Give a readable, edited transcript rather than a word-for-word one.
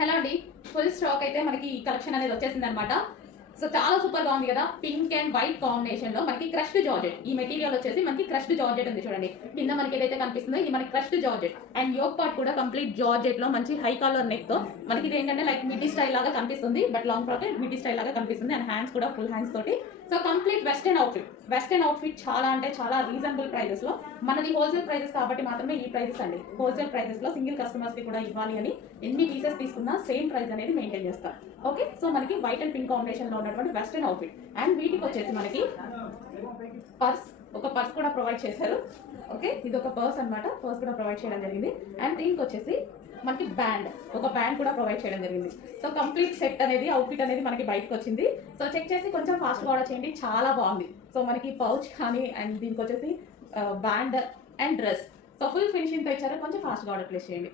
Hello అండి, full stock అయితే మనకి ఈ కలెక్షన్ అనేది వచ్చేసింది అనమాట. సో చాలా సూపర్ గా ఉంది కదా. పింక్ అండ్ వైట్ కాంబినేషన్ లో మనకి క్రష్డ్ జార్జెట్. ఈ మెటీరియల్ వచ్చేసి మనకి క్రష్డ్ జార్జెట్ ఉంది చూడండి. కింద మనకి ఏదైతే కనిపిస్తుందో ఇది మనకి crushed georgette and yoke part కూడా కంప్లీట్ జార్జెట్ లో మంచి హై కాలర్ నెక్ తో మనకి ఇది ఏంటంటే లైక్ మిడ్డీ స్టైల్ లాగా కనిపిస్తుంది. But long frock middy style లాగా కనిపిస్తుంది అండ్ హ్యాండ్స్ కూడా ఫుల్ హ్యాండ్స్ తోటి. సో కంప్లీట్ వెస్టర్న్ అవుట్ఫిట్ చాలా అంటే చాలా రీజనబుల్ ప్రైజెస్ లో. మనది హోల్సేల్ ప్రైజెస్ కాబట్టి మాత్రమే ఈ ప్రైజెస్ అండి. హోల్సేల్ ప్రైజెస్ లో సింగిల్ కస్టమర్స్ కి కూడా ఇవ్వాలి అని ఎన్ని పీసెస్ తీసుకున్నా సేమ్ ప్రైస్ అనేది మెయింటైన్ చేస్తారు. ఓకే, సో మనకి వైట్ అండ్ పింక్ కాంబినేషన్ లో ఉన్నటువంటి వెస్టర్న్ అవుట్ఫిట్ అండ్ వీటికి వచ్చేసి మనకి ఒక పర్స్ కూడా ప్రొవైడ్ చేశారు. ఓకే, ఇది ఒక పర్స్ అనమాట. పర్స్ కూడా ప్రొవైడ్ చేయడం జరిగింది అండ్ దీనికి వచ్చేసి మనకి ఒక బ్యాండ్ కూడా ప్రొవైడ్ చేయడం జరిగింది. సో కంప్లీట్ సెట్ అనేది అవుట్ఫిట్ అనేది మనకి బయటకు వచ్చింది. సో చెక్ చేసి కొంచెం ఫాస్ట్గా ఆర్డర్ చేయండి, చాలా బాగుంది. సో మనకి పౌచ్ కానీ అండ్ దీనికి వచ్చేసి band and dress. So full ఫినిషింగ్తో ఇచ్చారు, కొంచెం ఫాస్ట్గా ఆర్డర్ ప్లేస్ చేయండి.